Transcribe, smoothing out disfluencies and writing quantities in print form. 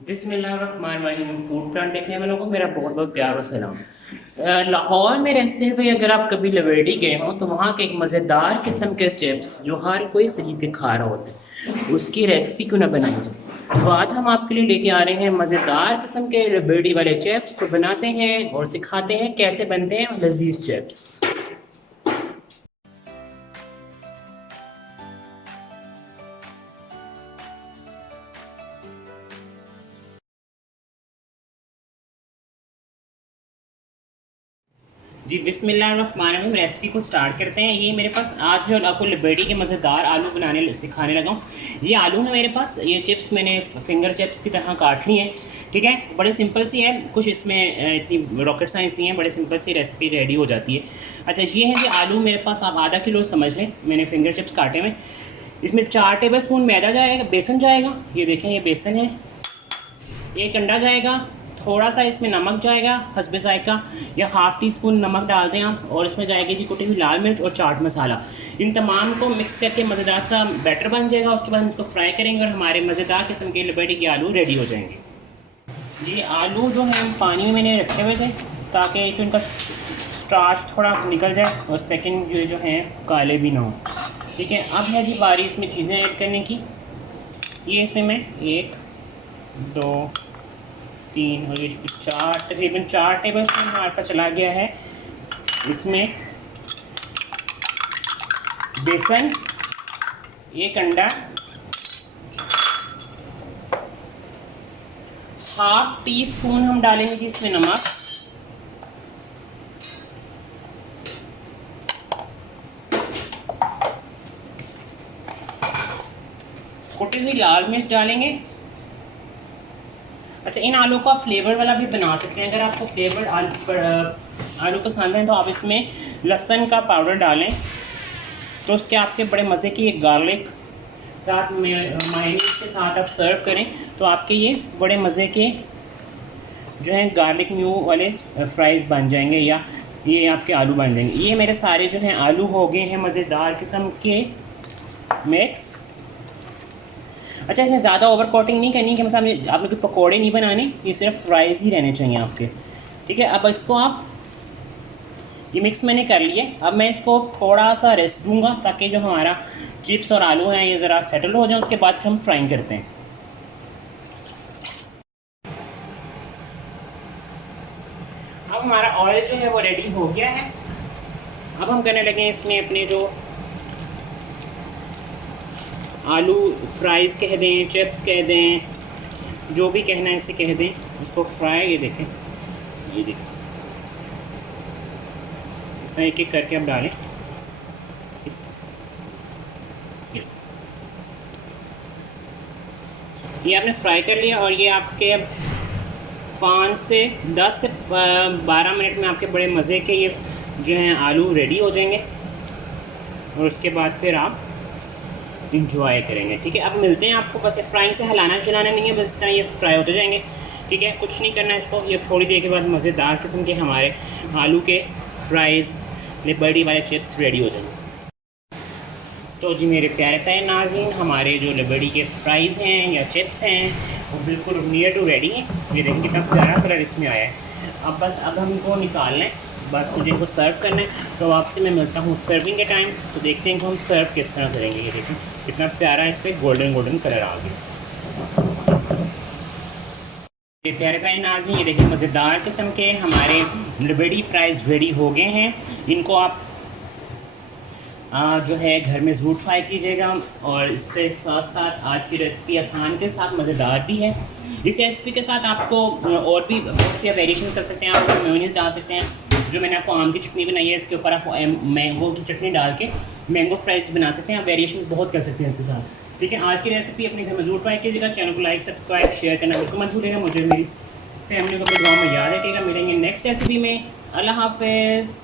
बिस्मिल्लाहिर्रहमानिर्रहीम। Food plant देखने वालों को मेरा बहुत बहुत प्यार और सलाम। लाहौर में रहते हुए अगर आप कभी लवेडी गए हों तो वहाँ के एक मज़ेदार किस्म के चिप्स जो हर कोई खरीद के खा रहा होता है, उसकी रेसिपी क्यों ना बनाई जाए। तो आज हम आपके लिए लेके आ रहे हैं मज़ेदार किस्म के लवेडी वाले चिप्स। तो बनाते हैं और सिखाते हैं कैसे बनते हैं लजीज चिप्स। जी बिस्मिल्लाहिर्रहमानिर्रहीम। रेसिपी को स्टार्ट करते हैं। ये मेरे पास आज जो आपको लिबर्टी के मज़ेदार आलू बनाने सिखाने लगा हूँ, ये आलू है मेरे पास। ये चिप्स मैंने फिंगर चिप्स की तरह काट ली है, ठीक है। बड़े सिंपल सी है, कुछ इसमें इतनी रॉकेट साइंस नहीं है, बड़े सिंपल सी रेसिपी रेडी हो जाती है। अच्छा, ये है जी आलू मेरे पास, आप आधा किलो समझ लें। मैंने फिंगर चिप्स काटे हुए। इसमें 4 टेबल स्पून मैदा जाएगा, बेसन जाएगा। ये देखें, ये बेसन है। एक अंडा जाएगा, थोड़ा सा इसमें नमक जाएगा हस्बे जायका, या हाफ़ टी स्पून नमक डाल दें आप। और इसमें जाएगी जी कुटी हुई लाल मिर्च और चाट मसाला। इन तमाम को मिक्स करके मज़ेदार सा बैटर बन जाएगा। उसके बाद हम इसको फ्राई करेंगे और हमारे मज़ेदार किस्म के लिबर्टी के आलू रेडी हो जाएंगे। जी आलू जो है पानी में मैंने रखे हुए थे ताकि तो इनका स्टार्च थोड़ा निकल जाए और सेकंड जो है काले भी ना हो, ठीक है। अब है जी बारी इसमें चीज़ें ऐड करने की। ये इसमें मैं 1 2 3 और ये 4, तकरीबन 4 टेबल स्पून हमारे पास चला गया है। इसमें बेसन, 1 अंडा, हाफ़ टी स्पून हम डालेंगे जी इसमें नमक, कुटी हुई लाल मिर्च डालेंगे। अच्छा, इन आलू को आप फ्लेवर वाला भी बना सकते हैं। अगर आपको फ्लेवर आलू पसंद है तो आप इसमें लहसुन का पाउडर डालें, तो उसके आपके बड़े मज़े की एक गार्लिक साथ मायोनीज के साथ आप सर्व करें तो आपके ये बड़े मज़े के जो हैं गार्लिक न्यू वाले फ्राइज़ बन जाएंगे, या ये आपके आलू बन जाएंगे। ये मेरे सारे जो हैं आलू हो गए हैं मज़ेदार किस्म के मिक्स। अच्छा, इसमें ज़्यादा ओवर कोटिंग नहीं करनी कि मतलब आपने कोई पकौड़े नहीं बनाने, ये सिर्फ फ्राइज़ ही रहने चाहिए आपके, ठीक है। अब इसको आप, ये मिक्स मैंने कर लिए। अब मैं इसको थोड़ा सा रेस्ट दूंगा ताकि जो हमारा चिप्स और आलू हैं ये ज़रा सेटल हो जाए। उसके बाद फिर हम फ्राइंग करते हैं। अब हमारा ऑयल जो है वो रेडी हो गया है। अब हम करने लगे इसमें अपने जो आलू फ्राइज़ कह दें, चिप्स कह दें, जो भी कहना है इसे कह दें, इसको फ्राई। ये देखें, ये देखें, इस तरह एक एक करके आप डालें। ये आपने फ्राई कर लिया और ये आपके अब 5 से 10 से 12 मिनट में आपके बड़े मज़े के ये जो हैं आलू रेडी हो जाएंगे। और उसके बाद फिर आप इंजॉय करेंगे, ठीक है। अब मिलते हैं आपको। बस ये फ्राइंग से हिलाना चलाना नहीं है, बस इस तरह ये फ्राई होते जाएंगे, ठीक है। कुछ नहीं करना है इसको। ये थोड़ी देर के बाद मज़ेदार किस्म के हमारे आलू के फ्राइज़ लिबर्टी वाले चिप्स रेडी हो जाएंगे। तो जी मेरे प्यारे प्यारे नाज़रीन, हमारे जो लिबर्टी के फ्राइज़ हैं या चिप्स हैं वो बिल्कुल नियर टू रेडी हैं। ये देखिए कितना प्यारा कलर इसमें आया है। अब हम इनको निकाल लें, बस मुझे इनको सर्व करना है। तो आपसे मैं मिलता हूँ सर्विंग के टाइम। तो देखते हैं कि हम सर्व किस तरह करेंगे। ये देखिए कितना प्यारा इस पर गोल्डन गोल्डन कलर आ गया। ये प्यारे प्यारे नाज़रीन, ये देखिए मज़ेदार किस्म के हमारे लिबर्टी फ्राइज़ रेडी हो गए हैं। इनको आप जो है घर में ज़रूर ट्राई कीजिएगा। और इसके साथ साथ आज की रेसिपी आसान के साथ मज़ेदार भी है। इस रेसिपी के साथ आपको और भी बहुत सी वेरिएशन कर सकते हैं। आप मेयोनीज़ डाल सकते हैं। जो मैंने आपको आम की चटनी बनाई है, इसके ऊपर आप मैंगो की चटनी डाल के मैंगो फ्राइज़ बना सकते हैं। आप वेरिएशन बहुत कर सकते हैं इसके साथ, ठीक है। आज की रेसिपी अपने घर में ज़रूर ट्राई कीजिएगा। चैनल को लाइक सब्सक्राइब शेयर करना बिल्कुल मत भूलिएगा। मुझे मेरी फैमिली को अपने गाँव में याद रखिएगा। मिलेंगे नेक्स्ट रेसिपी में। अल्लाह हाफ़िज़।